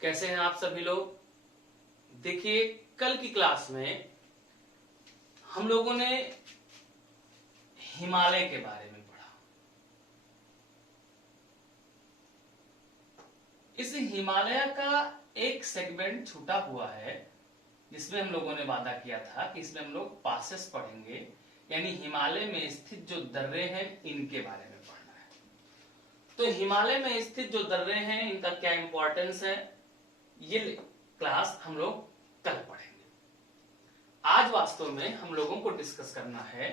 कैसे हैं आप सभी लोग। देखिए, कल की क्लास में हम लोगों ने हिमालय के बारे में पढ़ा। इस हिमालय का एक सेगमेंट छूटा हुआ है जिसमें हम लोगों ने वादा किया था कि इसमें हम लोग पासेस पढ़ेंगे, यानी हिमालय में स्थित जो दर्रे हैं इनके बारे में पढ़ना है। तो हिमालय में स्थित जो दर्रे हैं इनका क्या इंपॉर्टेंस है, ये क्लास हम लोग कल पढ़ेंगे। आज वास्तव में हम लोगों को डिस्कस करना है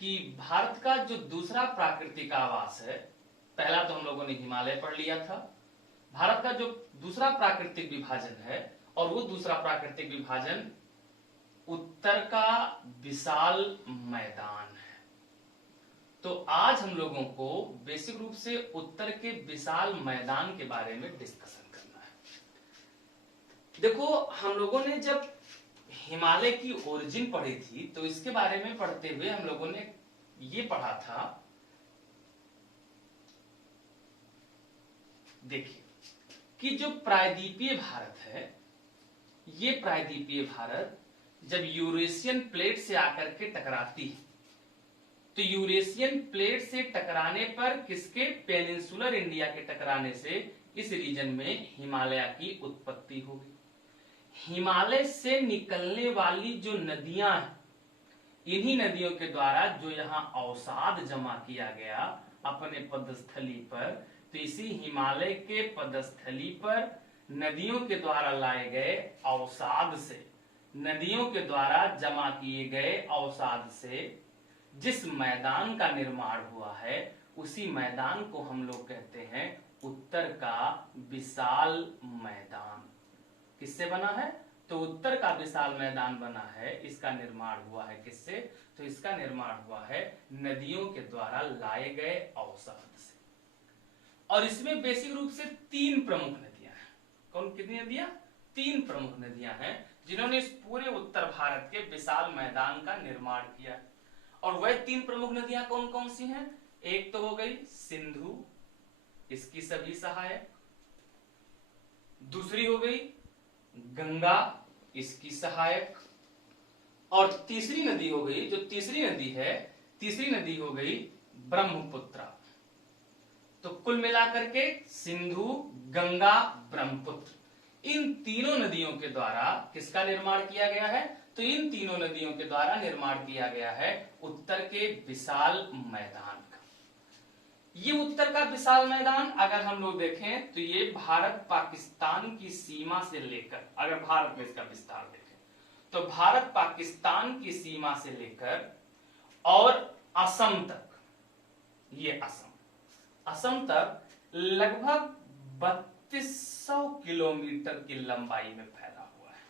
कि भारत का जो दूसरा प्राकृतिक आवास है, पहला तो हम लोगों ने हिमालय पढ़ लिया था। भारत का जो दूसरा प्राकृतिक विभाजन है, और वो दूसरा प्राकृतिक विभाजन उत्तर का विशाल मैदान है। तो आज हम लोगों को बेसिक रूप से उत्तर के विशाल मैदान के बारे में डिस्कशन करना है। देखो, हम लोगों ने जब हिमालय की ओरिजिन पढ़ी थी तो इसके बारे में पढ़ते हुए हम लोगों ने ये पढ़ा था, देखिए कि जो प्रायद्वीपीय भारत है, ये प्रायद्वीपीय भारत जब यूरेशियन प्लेट से आकर के टकराती है तो यूरेशियन प्लेट से टकराने पर किसके, पेनिनसुलर इंडिया के टकराने से इस रीजन में हिमालय की उत्पत्ति होगी। हिमालय से निकलने वाली जो नदियां हैं, इन्हीं नदियों के द्वारा जो यहाँ अवसाद जमा किया गया अपने पदस्थली पर, तो इसी हिमालय के पदस्थली पर नदियों के द्वारा लाए गए अवसाद से, नदियों के द्वारा जमा किए गए अवसाद से जिस मैदान का निर्माण हुआ है, उसी मैदान को हम लोग कहते हैं उत्तर का विशाल मैदान। किससे बना है, तो उत्तर का विशाल मैदान बना है। इसका निर्माण हुआ है किससे, तो इसका निर्माण हुआ है नदियों के द्वारा लाए गए अवसाद से। और इसमें बेसिक रूप से तीन प्रमुख नदियां हैं। कौन, कितनी नदियां, तीन प्रमुख नदियां हैं जिन्होंने इस पूरे उत्तर भारत के विशाल मैदान का निर्माण किया। और वह तीन प्रमुख नदियां कौन कौन सी हैं, एक तो हो गई सिंधु, इसकी सभी सहायक। दूसरी हो गई गंगा, इसकी सहायक। और तीसरी नदी हो गई, जो तीसरी नदी है, तीसरी नदी हो गई ब्रह्मपुत्र। तो कुल मिलाकर के सिंधु, गंगा, ब्रह्मपुत्र, इन तीनों नदियों के द्वारा किसका निर्माण किया गया है, तो इन तीनों नदियों के द्वारा निर्माण किया गया है उत्तर के विशाल मैदान का। ये उत्तर का विशाल मैदान अगर हम लोग देखें तो ये भारत पाकिस्तान की सीमा से लेकर, अगर भारत में इसका विस्तार देखें तो भारत पाकिस्तान की सीमा से लेकर और असम तक, ये असम तक लगभग 3200 किलोमीटर की लंबाई में फैला हुआ है।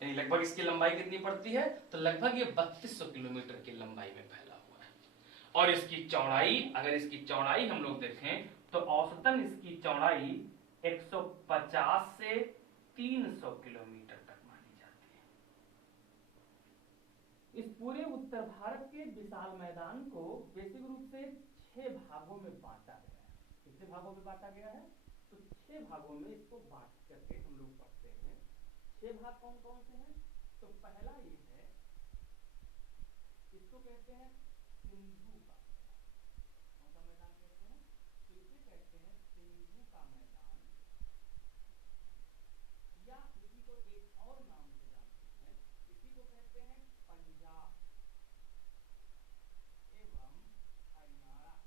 यानी लगभग इसकी लंबाई कितनी पड़ती है, तो लगभग ये 3200 किलोमीटर की लंबाई में फैला हुआ है। और इसकी चौड़ाई, अगर इसकी चौड़ाई हम लोग देखें तो औसतन इसकी चौड़ाई 150 से 300 किलोमीटर तक मानी जाती है। इस पूरे उत्तर भारत के विशाल मैदान को बेसिक रूप से 6 भागों में बांटा गया है। कितने भागों में बांटा गया है, तो 6 भागों में इसको बांट करके हम लोग पढ़ते हैं। 6 भाग कौन कौन से हैं, तो पहला ये है, इसको कहते हैं सिंधु का मैदान। कौन सा मैदान कहते हैं, तो इसे कहते हैं सिंधु का मैदान, या इसी को एक और नाम से जानते हैं, इसी को कहते हैं पंजाब एवं हरियाणा का।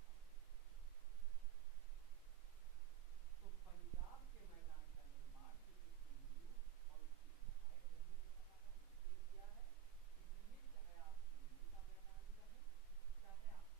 तो पंजाब के मैदान का निर्माण किसी सिंधु और उसकी सहायक नदियों के द्वारा मिलकर किया है। इसलिए चाहे आप सिंधु का मैदान कहें, चाहे आप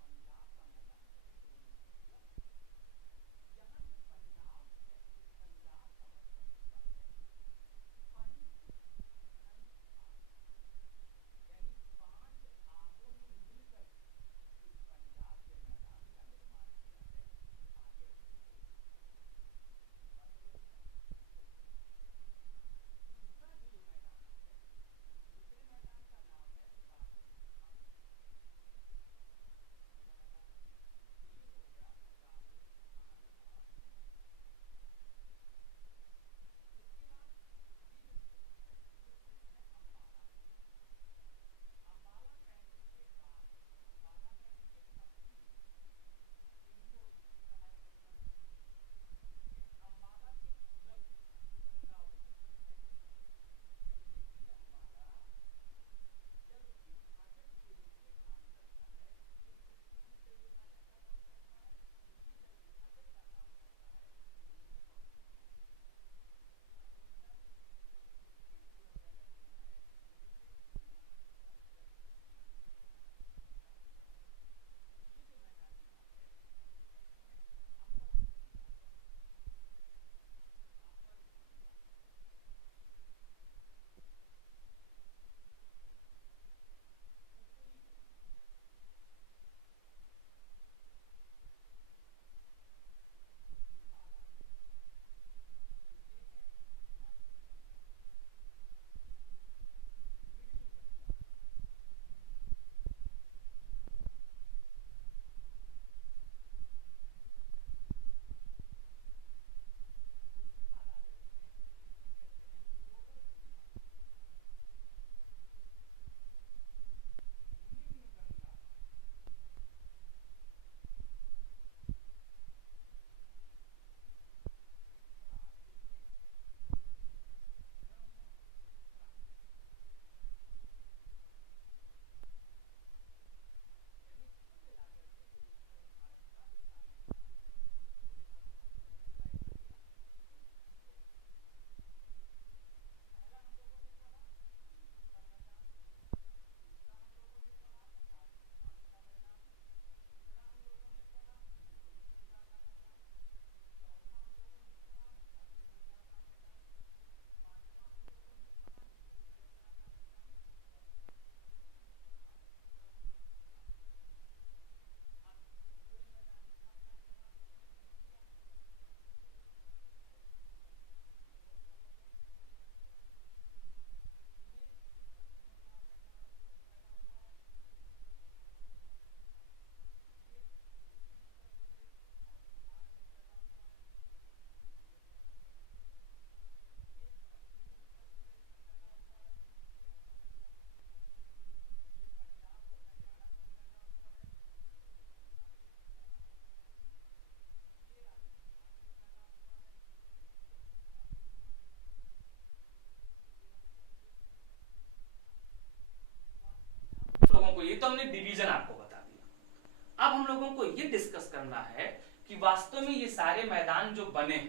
तो हमने डिवीजन आपको बता दिया। अब हम लोगों को ये डिस्कस करना है कि वास्तव में ये सारे मैदान जो बने,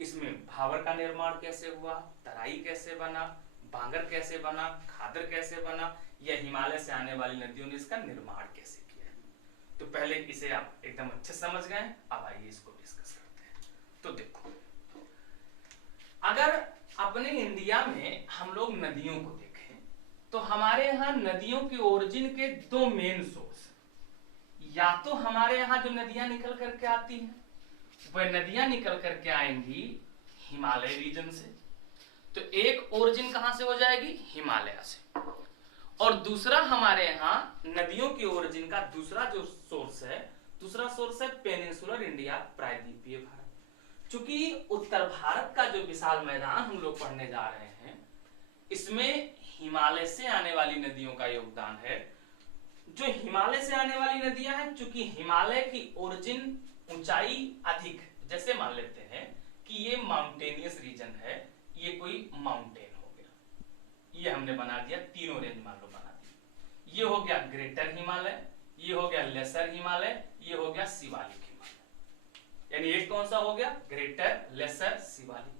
इसमें भावर का निर्माण कैसे हुआ, तराई कैसे बना, बांगर कैसे बना, खादर कैसे बना, या हिमालय से आने वाली नदियों ने इसका निर्माण कैसे किया। तो पहले इसे आप एकदम अच्छे समझ गए, अब आइए इसको डिस्कस करते हैं। तो देखो, अगर अपने इंडिया में हम लोग नदियों को देखें तो हमारे यहाँ नदियों की ओरिजिन के दो मेन सोर्स, या तो हमारे यहाँ जो नदियां निकल करके आती हैं वह नदियां निकल करके आएंगी हिमालय रीजन से, तो एक ओरिजिन कहां से हो जाएगी, हिमालय से, और दूसरा हमारे यहाँ नदियों की ओरिजिन का दूसरा जो सोर्स है पेनिनसुलर इंडिया, प्रायद्वीपीय भारत। चूंकि उत्तर भारत का जो विशाल मैदान हम लोग पढ़ने जा रहे हैं, इसमें हिमालय से आने वाली नदियों का योगदान है। जो हिमालय से आने वाली नदियां हैं, चूंकि हिमालय की ओरिजिन ऊंचाई अधिक, जैसे मान लेते हैं कि ये माउंटेनियस रीजन है, ये कोई माउंटेन हो गया, ये हमने बना दिया, तीनों रेंज मान लो बना दिया। ये हो गया ग्रेटर हिमालय, ये हो गया लेसर हिमालय, ये हो गया शिवालिक हिमालय। यानी एक कौन सा हो गया, ग्रेटर, लेसर, शिवालिक।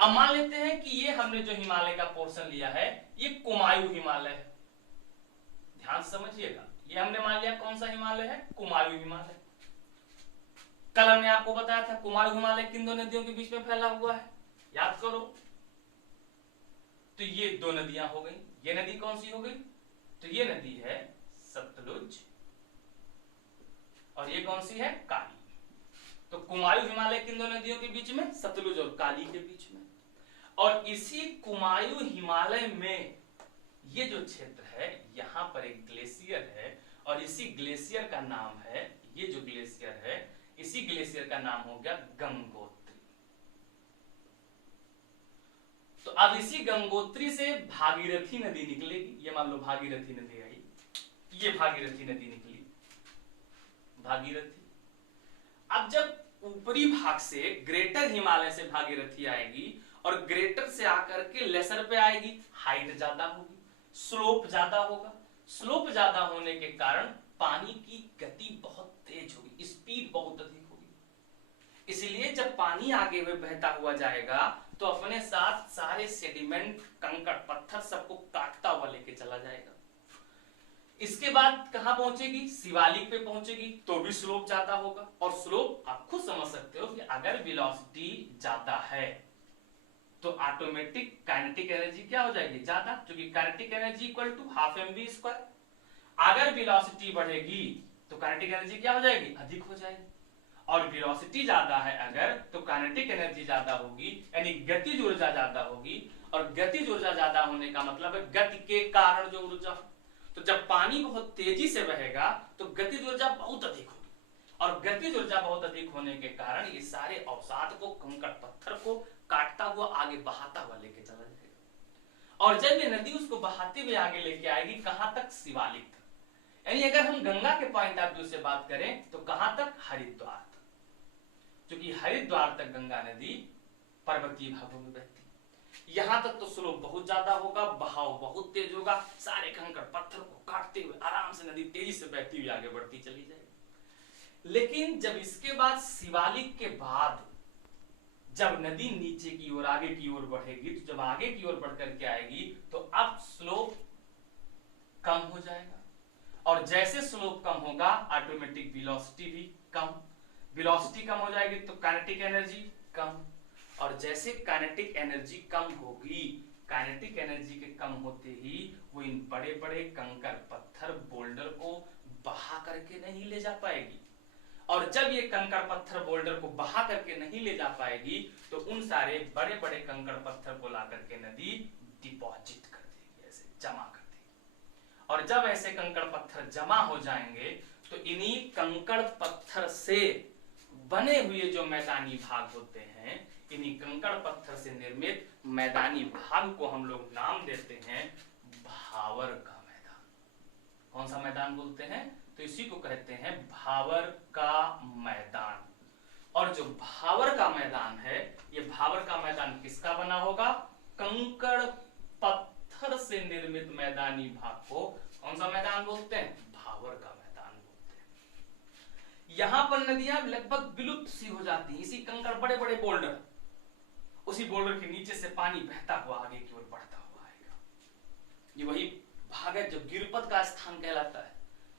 अब मान लेते हैं कि ये हमने जो हिमालय का पोर्शन लिया है ये कुमायूं हिमालय है। ध्यान समझिएगा, ये हमने मान लिया कौन सा हिमालय है, कुमायूं हिमालय। कल हमने आपको बताया था कुमायूं हिमालय किन दो नदियों के बीच में फैला हुआ है, याद करो। तो ये दो नदियां हो गई। ये नदी कौन सी हो गई, तो ये नदी है सतलुज, और ये कौन सी है, काली। तो कुमायूं हिमालय किन दो नदियों के बीच में, सतलुज और काली के बीच में। और इसी कुमायूं हिमालय में ये जो क्षेत्र है, यहां पर एक ग्लेशियर है, और इसी ग्लेशियर का नाम है, ये जो ग्लेशियर है, इसी ग्लेशियर का नाम हो गया गंगोत्री। तो अब इसी गंगोत्री से भागीरथी नदी निकलेगी। ये मान लो भागीरथी नदी आई, ये भागीरथी नदी निकली, भागीरथी। अब जब ऊपरी भाग से ग्रेटर हिमालय से भागीरथी आएगी और ग्रेटर से आकर के लेसर पे आएगी, हाइट ज्यादा होगी, स्लोप ज्यादा होगा। स्लोप ज्यादा होने के कारण पानी की गति बहुत तेज होगी, स्पीड बहुत अधिक होगी। इसलिए जब पानी आगे में बहता हुआ जाएगा तो अपने साथ सारे सेडिमेंट, कंकड़, पत्थर सबको काटता हुआ लेके चला जाएगा। इसके बाद कहां पहुंचेगी, शिवालिक पे पहुंचेगी, तो भी स्लोप ज्यादा होगा। और स्लोप आप खुद समझ सकते हो कि अगर वेलोसिटी ज्यादा है तो ऑटोमेटिक काइनेटिक एनर्जी क्या हो जाएगी, ज्यादा, क्योंकि kinetic energy equal to half mv²। अगर वेलोसिटी बढ़ेगी तो काइनेटिक एनर्जी क्या हो जाएगी, अधिक हो जाएगी। और वेलोसिटी ज्यादा है अगर, तो काइनेटिक एनर्जी ज्यादा होगी, यानी गतिज ऊर्जा ज्यादा होगी। और गतिज ऊर्जा ज्यादा होने का मतलब है गति के कारण जो ऊर्जा। तो जब पानी बहुत तेजी से बहेगा तो गतिज ऊर्जा बहुत अधिक होगी, और गतिज ऊर्जा बहुत अधिक होने के कारण ये सारे अवसाद को, कंकड़ पत्थर को काटता हुआ आगे बहाता हुआ लेके चला जाएगा। और जब ये नदी उसको बहाते हुए आगे लेके आएगी, कहां तक, शिवालिक तक। यानी अगर हम गंगा के पॉइंट ऑफ व्यू से बात करें तो कहां तक, हरिद्वार तक, क्योंकि हरिद्वार तक गंगा नदी पर्वतीय भागों में बहती। यहां तक तो स्लोप बहुत ज्यादा होगा, बहाव बहुत तेज होगा, सारे कंकड़ पत्थर को काटते हुए आराम से नदी तेजी से बहती हुई आगे बढ़ती चली जाएगी। लेकिन जब इसके बाद शिवालिक के बाद जब नदी नीचे की ओर, आगे की ओर बढ़ेगी, तो जब आगे की ओर बढ़ करके आएगी तो अब स्लोप कम हो जाएगा। और जैसे स्लोप कम होगा ऑटोमेटिक वेलोसिटी भी कम, वेलोसिटी कम हो जाएगी तो काइनेटिक एनर्जी कम। और जैसे काइनेटिक एनर्जी कम होगी, काइनेटिक एनर्जी के कम होते ही वो इन बड़े बड़े कंकड़ पत्थर, बोल्डर को बहा करके नहीं ले जा पाएगी। और जब ये कंकड़ पत्थर, बोल्डर को बहा करके नहीं ले जा पाएगी तो उन सारे बड़े बड़े कंकड़ पत्थर को ला करके नदी डिपॉजिट कर देगी, ऐसे जमा कर देगी। और जब ऐसे कंकड़ पत्थर जमा हो जाएंगे तो इन्हीं कंकड़ पत्थर से बने हुए जो मैदानी भाग होते हैं, इन्हीं कंकड़ पत्थर से निर्मित मैदानी भाग को हम लोग नाम देते हैं भावर का मैदान। कौन सा मैदान बोलते हैं, तो इसी को कहते हैं भावर का मैदान। और जो भावर का मैदान है, ये भावर का मैदान किसका बना होगा, कंकड़ पत्थर से निर्मित मैदानी भाग को कौन सा मैदान बोलते हैं? भावर का मैदान बोलते हैं। यहां पर नदियां लगभग विलुप्त सी हो जाती हैं, इसी कंकड़ बड़े बड़े बोल्डर, उसी बोल्डर के नीचे से पानी बहता हुआ आगे की ओर बढ़ता हुआ आएगा। ये वही भाग है जो गिरिपथ का स्थान कहलाता है।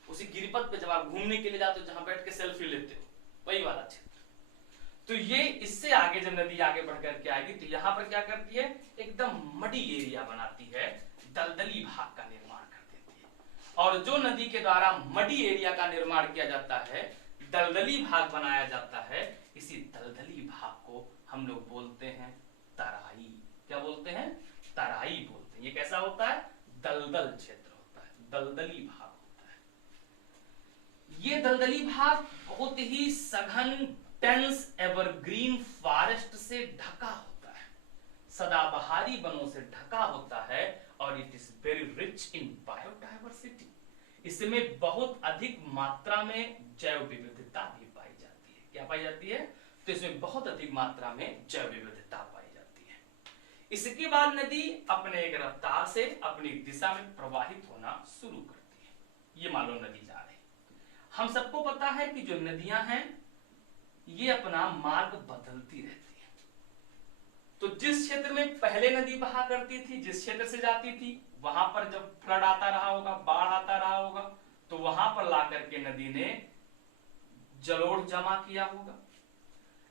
उसी गिरिपथ पे जब आप घूमने के लिए जाते हो, जहां बैठ के सेल्फी लेते हो, वही वाला क्षेत्र। तो ये इससे आगे जब नदी आगे बढ़ करके आएगी तो यहां पर क्या करती है, एकदम मडी एरिया बनाती है, दलदली भाग का निर्माण कर देती है। और जो नदी के द्वारा मडी एरिया का निर्माण किया जाता है, दलदली भाग बनाया जाता है, इसी दलदली भाग को हम लोग बोलते हैं तराई। क्या बोलते हैं? तराई बोलते हैं। ये कैसा होता है? दलदल क्षेत्र होता है, दलदली भाग होता है। ये दलदली भाग बहुत ही सघन डेंस एवरग्रीन फॉरेस्ट से ढका होता है, सदाबहारी वनों से ढका होता है, और it is very rich in biodiversity. इसमें बहुत अधिक मात्रा में जैव विविधता भी पाई जाती है। क्या पाई जाती है? तो इसमें बहुत अधिक मात्रा में जैव विविधता पाई जाती है। इसके बाद नदी अपने एक रफ्तार से अपनी दिशा में प्रवाहित होना शुरू करती है। ये मान लो नदी जा रही, हम सबको पता है कि जो नदियां हैं ये अपना मार्ग बदलती रहती है। तो जिस क्षेत्र में पहले नदी बहा करती थी, जिस क्षेत्र से जाती थी, वहां पर जब फ्लड आता रहा होगा, बाढ़ आता रहा होगा, तो वहां पर ला करके नदी ने जलोढ़ जमा किया होगा।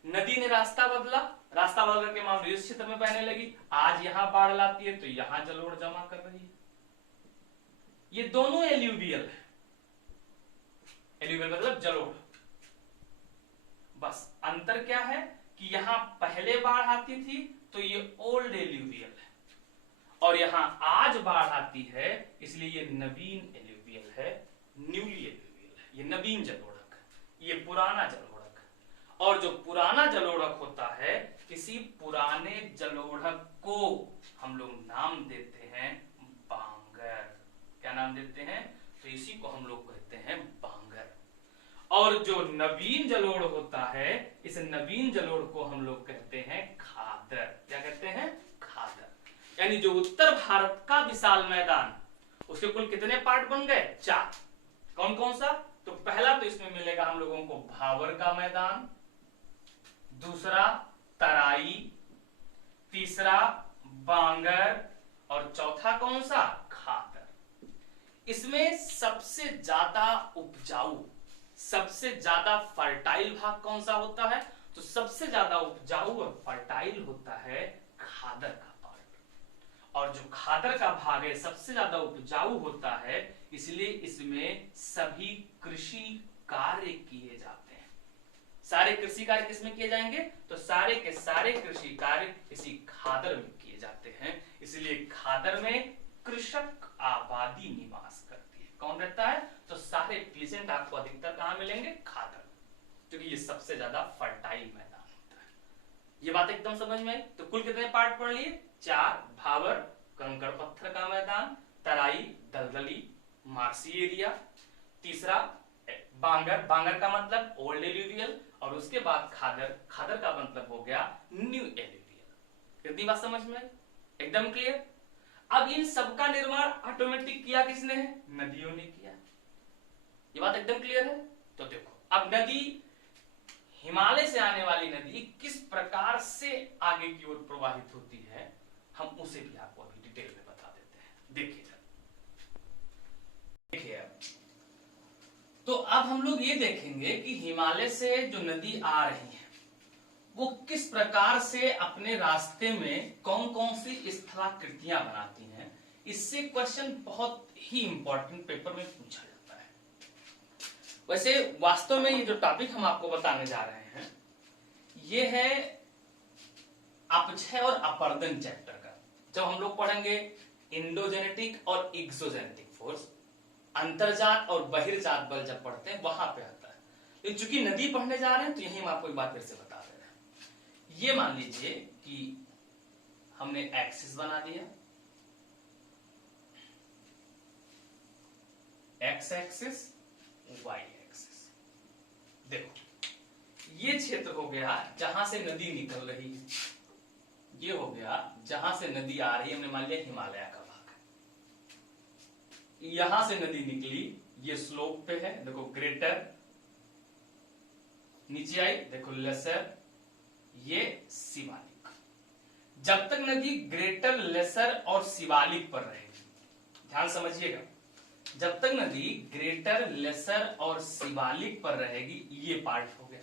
नदी ने रास्ता बदला, रास्ता बदल करके मान लो इस क्षेत्र में बहने लगी, आज यहां बाढ़ लाती है तो यहां जलोढ़ जमा कर रही है। ये दोनों एल्यूवियल है। एल्यूवियल मतलब जलोढ़। बस अंतर क्या है कि यहां पहले बाढ़ आती थी तो ये ओल्ड एल्यूवियल है, और यहां आज बाढ़ आती है इसलिए ये नवीन एल्यूवियल है, न्यूली एल्यूवियल है। ये नवीन जलोढ़क, ये पुराना जलोढ़क। और जो पुराना जलोढ़क होता है, इसी पुराने जलोढ़क को हम लोग नाम देते हैं बांगर। क्या नाम देते हैं? तो इसी को हम लोग कहते हैं बांगर। और जो नवीन जलोढ़ होता है, इस नवीन जलोढ़ को हम लोग कहते हैं खादर। क्या कहते हैं? खादर। यानी जो उत्तर भारत का विशाल मैदान, उसके कुल कितने पार्ट बन गए? 4। कौन कौन सा? तो पहला तो इसमें मिलेगा हम लोगों को भावर का मैदान, दूसरा तराई, तीसरा बांगर, और चौथा कौन सा? खादर। इसमें सबसे ज्यादा उपजाऊ, सबसे ज्यादा फर्टाइल भाग कौन सा होता है? तो सबसे ज्यादा उपजाऊ और फर्टाइल होता है खादर का पार्ट। और जो खादर का भाग है सबसे ज्यादा उपजाऊ होता है, इसलिए इसमें सभी कृषि कार्य किए जाते हैं। सारे कृषि कार्य किसमें किए जाएंगे? तो सारे के सारे कृषि कार्य इसी खादर में किए जाते हैं। इसलिए खादर में कृषक आबादी निवास करती है। कौन रहता है? तो सारे पीसेंट आपको अधिकतर कहां मिलेंगे? खादर, क्योंकि ये सबसे ज्यादा फर्टाइल मैदान होता है। ये बात एकदम समझ में आई? तो कुल कितने पार्ट पढ़ लिए? 4। भावर कंकड़ पत्थर का मैदान, तराई दलदली मार्सी एरिया, तीसरा बांगर, बांगर का मतलब ओल्ड एल्यूवियल, और उसके बाद खादर, खादर का मतलब हो गया न्यू एल्यूवियल। इतनी बात समझ में आई? एकदम क्लियर? अब इन सबका निर्माण ऑटोमेटिक किया किसने है? नदियों ने किया। ये बात एकदम क्लियर है? तो देखो, अब नदी, हिमालय से आने वाली नदी किस प्रकार से आगे की ओर प्रवाहित होती है, हम उसे भी आपको अभी डिटेल में बता देते हैं। देखिए अब तो अब हम लोग ये देखेंगे कि हिमालय से जो नदी आ रही है वो किस प्रकार से अपने रास्ते में कौन कौन सी स्थलाकृतियां बनाती हैं। इससे क्वेश्चन बहुत ही इंपॉर्टेंट पेपर में पूछा जाता है। वैसे वास्तव में ये जो टॉपिक हम आपको बताने जा रहे हैं ये है अपक्षय और अपर्दन चैप्टर का। जब हम लोग पढ़ेंगे इंडोजेनेटिक और एक्सोजेनेटिक फोर्स, अंतर्जात और बहिर्जात बल जब पढ़ते हैं वहां पे आता है। लेकिन चूंकि नदी पढ़ने जा रहे हैं तो यही हम आपको एक बात फिर से बता दे रहे हैं। ये मान लीजिए कि हमने एक्सिस बना दिया, एक्स एक्सिस, वाई एक्सिस। देखो ये क्षेत्र हो गया जहां से नदी निकल रही है, ये हो गया जहां से नदी आ रही है, हमने मान लिया हिमालय का भाग। यहां से नदी निकली, ये स्लोप पे है, देखो ग्रेटर, नीचे आई देखो लेसर, ये शिवालिक। जब तक नदी ग्रेटर, लेसर और शिवालिक पर रहेगी, ध्यान समझिएगा, जब तक नदी ग्रेटर, लेसर और शिवालिक पर रहेगी, ये पार्ट हो गया।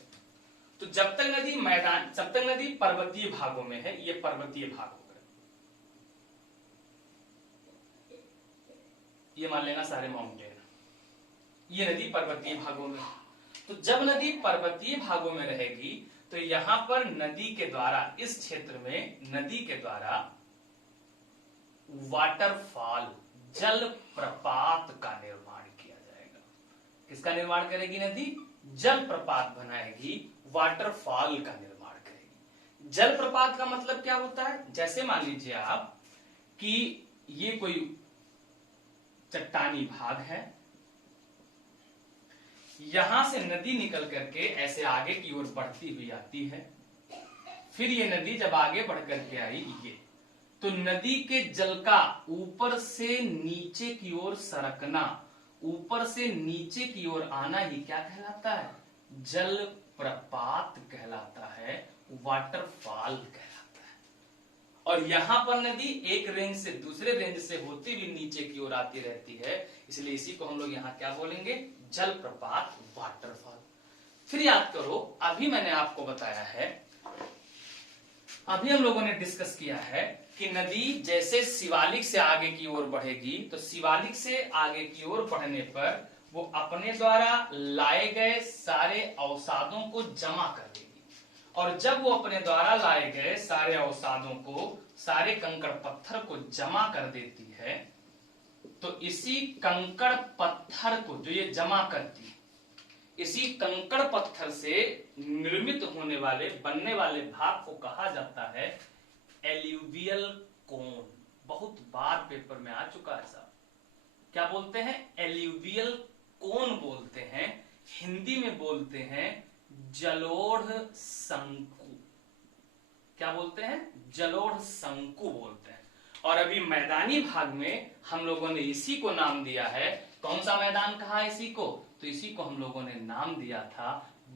तो जब तक नदी मैदान, जब तक नदी पर्वतीय भागों में है, ये पर्वतीय भाग हो गए, ये मान लेना सारे माउंटेन, ये नदी पर्वतीय भागों में। तो जब नदी पर्वतीय भागों में रहेगी तो यहां पर नदी के द्वारा, इस क्षेत्र में नदी के द्वारा वाटरफॉल, जल प्रपात का निर्माण किया जाएगा। किसका निर्माण करेगी नदी? जल प्रपात बनाएगी, वाटरफॉल का निर्माण करेगी। जल प्रपात का मतलब क्या होता है? जैसे मान लीजिए आप कि ये कोई चट्टानी भाग है, यहां से नदी निकल करके ऐसे आगे की ओर बढ़ती हुई आती है, फिर ये नदी जब आगे बढ़ करके आई ये, तो नदी के जल का ऊपर से नीचे की ओर सरकना, ऊपर से नीचे की ओर आना ही क्या कहलाता है? जल प्रपात कहलाता है, वाटरफॉल कहलाता है। और यहां पर नदी एक रेंज से दूसरे रेंज से होती हुई नीचे की ओर आती रहती है, इसलिए इसी को हम लोग यहां क्या बोलेंगे? जल प्रपात, वाटरफॉल। फिर याद करो, अभी मैंने आपको बताया है, अभी हम लोगों ने डिस्कस किया है कि नदी जैसे शिवालिक से आगे की ओर बढ़ेगी, तो शिवालिक से आगे की ओर बढ़ने पर वो अपने द्वारा लाए गए सारे अवसादों को जमा कर देगी। और जब वो अपने द्वारा लाए गए सारे अवसादों को, सारे कंकड़ पत्थर को जमा कर देती है, तो इसी कंकड़ पत्थर को जो ये जमा करती है, इसी कंकड़ पत्थर से निर्मित होने वाले, बनने वाले भाग को कहा जाता है एल्यूवियल कोन। बहुत बार पेपर में आ चुका है साहब। क्या बोलते हैं? एल्यूवियल कोन बोलते हैं, हिंदी में बोलते हैं जलोढ़ शंकु। क्या बोलते हैं? जलोढ़ शंकु बोलते हैं। और अभी मैदानी भाग में हम लोगों ने इसी को नाम दिया है, कौन सा मैदान कहा इसी को? तो इसी को हम लोगों ने नाम दिया था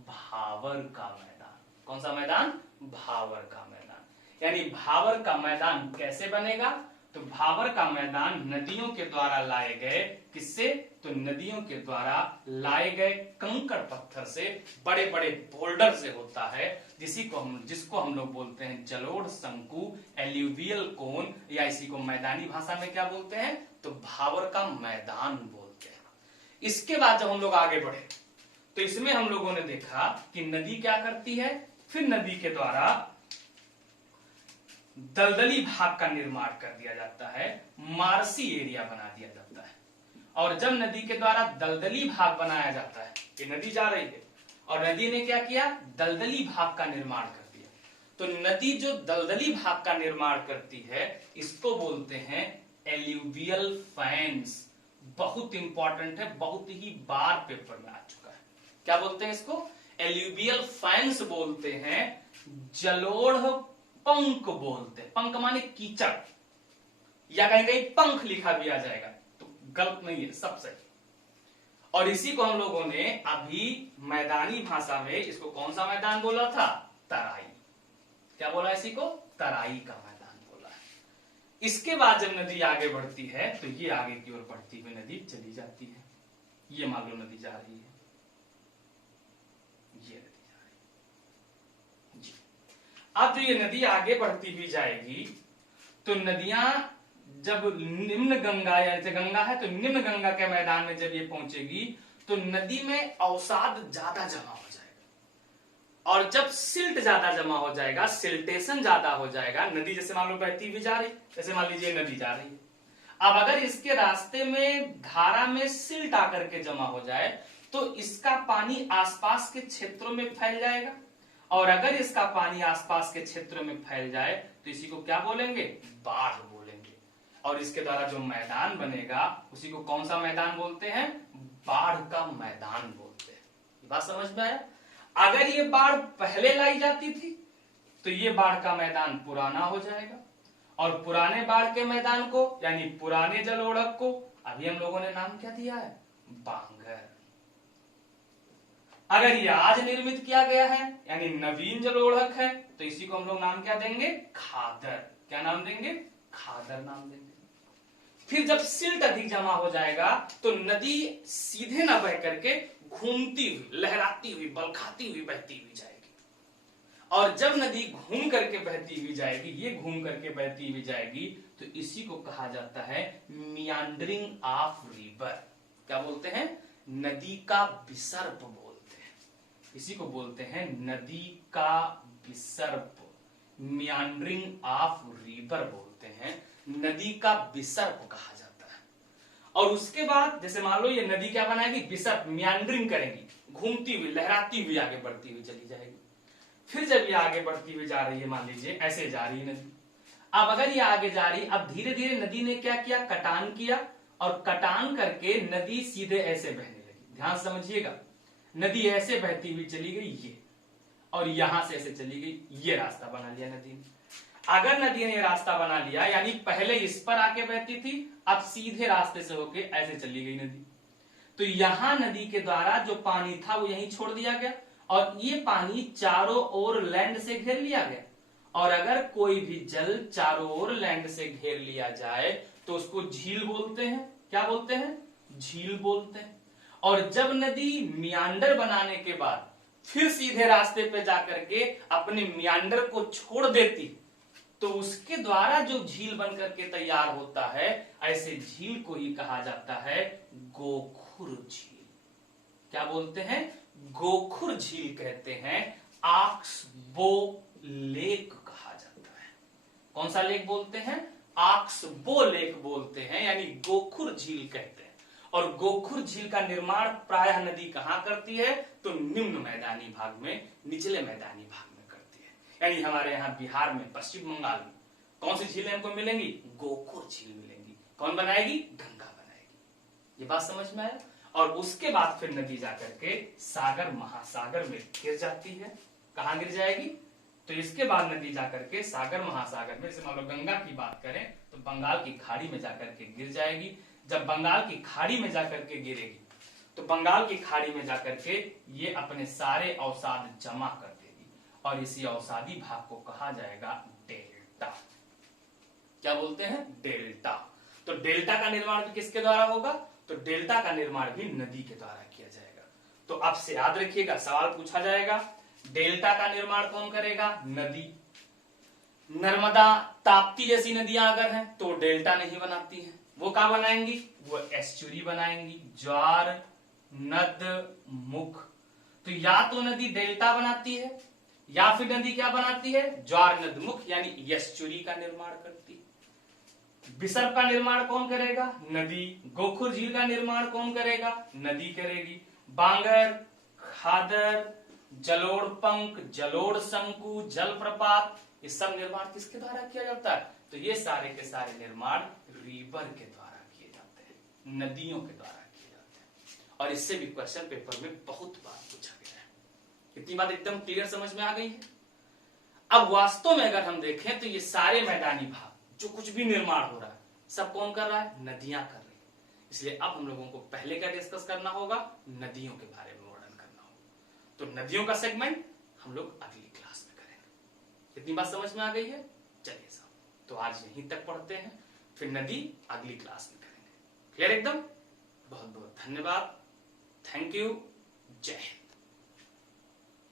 भावर का मैदान। कौन सा मैदान? भावर का मैदान। यानी भावर का मैदान कैसे बनेगा? तो भावर का मैदान नदियों के द्वारा लाए गए, किससे? तो नदियों के द्वारा लाए गए कंकड़ पत्थर से, बड़े बड़े बोल्डर से होता है, जिसको हम लोग बोलते हैं जलोढ़ शंकु, एल्यूवियल कोन, या इसी को मैदानी भाषा में क्या बोलते हैं? तो भावर का मैदान बोलते हैं। इसके बाद जब हम लोग आगे बढ़े तो इसमें हम लोगों ने देखा कि नदी क्या करती है, फिर नदी के द्वारा दलदली भाग का निर्माण कर दिया जाता है, मार्सी एरिया बना दिया जाता है। और जब नदी के द्वारा दलदली भाग बनाया जाता है, ये नदी जा रही है और नदी ने क्या किया? दलदली भाग का निर्माण कर दिया। तो नदी जो दलदली भाग का निर्माण करती है, इसको बोलते हैं एल्यूवियल फैंस। बहुत इंपॉर्टेंट है, बहुत ही बार पेपर में आ चुका है। क्या बोलते हैं इसको? एल्यूवियल फैंस बोलते हैं, जलोढ़ पंख बोलते हैं। पंख माने कीचड़, या कहीं कहीं पंख लिखा भी आ जाएगा, तो गलत नहीं है, सब सही। और इसी को हम लोगों ने अभी मैदानी भाषा में इसको कौन सा मैदान बोला था? तराई। क्या बोला इसी को? तराई का मैदान बोला है। इसके बाद जब नदी आगे बढ़ती है तो ये आगे की ओर बढ़ती हुई नदी चली जाती है। ये मान लो नदी जा रही है, ये नदी जा रही है जी। अब जो ये नदी आगे बढ़ती हुई जाएगी तो नदियां जब निम्न गंगा, या जैसे गंगा है तो निम्न गंगा के मैदान में जब ये पहुंचेगी तो नदी में अवसाद ज्यादा जमा हो जाएगा। और जब सिल्ट ज्यादा जमा हो जाएगा, सिल्टेशन ज्यादा हो जाएगा, नदी जैसे मान लो बहती हुई जा रही, जैसे मान लीजिए नदी जा रही है, अब अगर इसके रास्ते में धारा में सिल्ट आकर के जमा हो जाए तो इसका पानी आसपास के क्षेत्रों में फैल जाएगा। और अगर इसका पानी आसपास के क्षेत्रों में फैल जाए तो इसी को क्या बोलेंगे? बाढ़ बोलेंगे। और इसके द्वारा जो मैदान बनेगा उसी को कौन सा मैदान बोलते हैं? बाढ़ का मैदान बोलते हैं। ये बात समझ में आया? अगर ये बाढ़ पहले लाई जाती थी तो ये बाढ़ का मैदान पुराना हो जाएगा, और पुराने बाढ़ के मैदान को, यानी पुराने जलोढ़क को अभी हम लोगों ने नाम क्या दिया है, बांगर। अगर ये आज निर्मित किया गया है यानी नवीन जलोढ़क है तो इसी को हम लोग नाम क्या देंगे, खादर। क्या नाम देंगे, खादर नाम देंगे। फिर जब सिल्ट अधिक जमा हो जाएगा तो नदी सीधे ना बह करके घूमती हुई, लहराती हुई, बलखाती हुई, बहती हुई जाएगी। और जब नदी घूम करके बहती हुई जाएगी, ये घूम करके बहती हुई जाएगी, तो इसी को कहा जाता है मियांडरिंग ऑफ रिवर। क्या बोलते हैं, नदी का विसर्प बोलते हैं। इसी को बोलते हैं नदी का विसर्प, मियांडरिंग ऑफ रिवर बोलते हैं, नदी का विसर्प कहा जाता है। और उसके बाद जैसे मान लो ये नदी क्या बनाएगी, विसर्प, मियांडरिंग करेगी, घूमती हुई, लहराती हुई, आगे बढ़ती हुई चली जाएगी। फिर जब ये आगे बढ़ती हुई जा रही है, मान लीजिए ऐसे जा रही है नदी, अब अगर ये आगे जा रही, अब धीरे धीरे नदी ने क्या किया, कटान किया, और कटान करके नदी सीधे ऐसे बहने लगी। ध्यान समझिएगा, नदी ऐसे बहती हुई चली गई ये, और यहां से ऐसे चली गई, ये रास्ता बना लिया नदी ने। अगर नदी ने रास्ता बना लिया यानी पहले इस पर आके बहती थी, अब सीधे रास्ते से होके ऐसे चली गई नदी, तो यहां नदी के द्वारा जो पानी था वो यहीं छोड़ दिया गया, और ये पानी चारों ओर लैंड से घेर लिया गया। और अगर कोई भी जल चारों ओर लैंड से घेर लिया जाए तो उसको झील बोलते हैं। क्या बोलते हैं, झील बोलते हैं। और जब नदी मियांडर बनाने के बाद फिर सीधे रास्ते पे जाकर के अपने मियांडर को छोड़ देती, तो उसके द्वारा जो झील बनकर के तैयार होता है, ऐसे झील को ही कहा जाता है गोखुर झील। क्या बोलते हैं, गोखुर झील कहते हैं, ऑक्सबो लेक कहा जाता है। कौन सा लेक बोलते हैं, ऑक्सबो लेक बोलते हैं, यानी गोखुर झील कहते हैं। और गोखुर झील का निर्माण प्रायः नदी कहां करती है, तो निम्न मैदानी भाग में, निचले मैदानी भाग में करती है। यानी हमारे यहाँ बिहार में, पश्चिम बंगाल में कौन सी झीलें हमको मिलेंगी, गोखुर झील मिलेंगी। कौन बनाएगी, गंगा बनाएगी। ये बात समझ में आया। और उसके बाद फिर नदी जाकर के सागर महासागर में गिर जाती है। कहां गिर जाएगी, तो इसके बाद नदी जाकर के सागर महासागर में, जैसे मान लो गंगा की बात करें तो बंगाल की खाड़ी में जाकर के गिर जाएगी। जब बंगाल की खाड़ी में जाकर के गिरेगी तो बंगाल की खाड़ी में जाकर के ये अपने सारे अवसाद जमा कर देगी, और इसी अवसादी भाग को कहा जाएगा डेल्टा। क्या बोलते हैं, डेल्टा। तो डेल्टा का निर्माण भी किसके द्वारा होगा, तो डेल्टा का निर्माण भी नदी के द्वारा किया जाएगा। तो अब से याद रखिएगा, सवाल पूछा जाएगा, डेल्टा का निर्माण कौन करेगा, नदी। नर्मदा, ताप्ती जैसी नदियां अगर हैं तो डेल्टा नहीं बनाती हैं, वो क्या बनाएंगी, वो एस्चुरी बनाएंगी, ज्वार नद मुख। तो या तो नदी डेल्टा बनाती है या फिर नदी क्या बनाती है, ज्वार नद मुख यानी एस्चुरी का निर्माण करती है। विसर्प का निर्माण कौन करेगा, नदी। गोखुर झील का निर्माण कौन करेगा, नदी करेगी। बांगर, खादर, जलोढ़ पंख, जलोढ़ शंकु, जलप्रपात, ये सब निर्माण किसके द्वारा किया जाता है, तो ये सारे के सारे निर्माण रिवर के द्वारा किए जाते हैं, नदियों के द्वारा किए जाते हैं। और इससे भी क्वेश्चन पेपर में बहुत बार पूछा गया है। इतनी बात एकदम क्लियर समझ में आ गई है। अब वास्तव में अगर हम देखें तो ये सारे मैदानी भाग जो कुछ भी निर्माण हो रहा है, सब कौन कर रहा है, नदियां कर रही है। इसलिए अब हम लोगों को पहले क्या डिस्कस करना होगा, नदियों के बारे में वर्णन करना होगा। तो नदियों का सेगमेंट हम लोग अगली क्लास में करेंगे। इतनी बात समझ में आ गई है। चलिए साहब, तो आज यहीं तक पढ़ते हैं, फिर नदी अगली क्लास में करेंगे। क्लियर एकदम। बहुत बहुत धन्यवाद। Thank you. जय हिंद।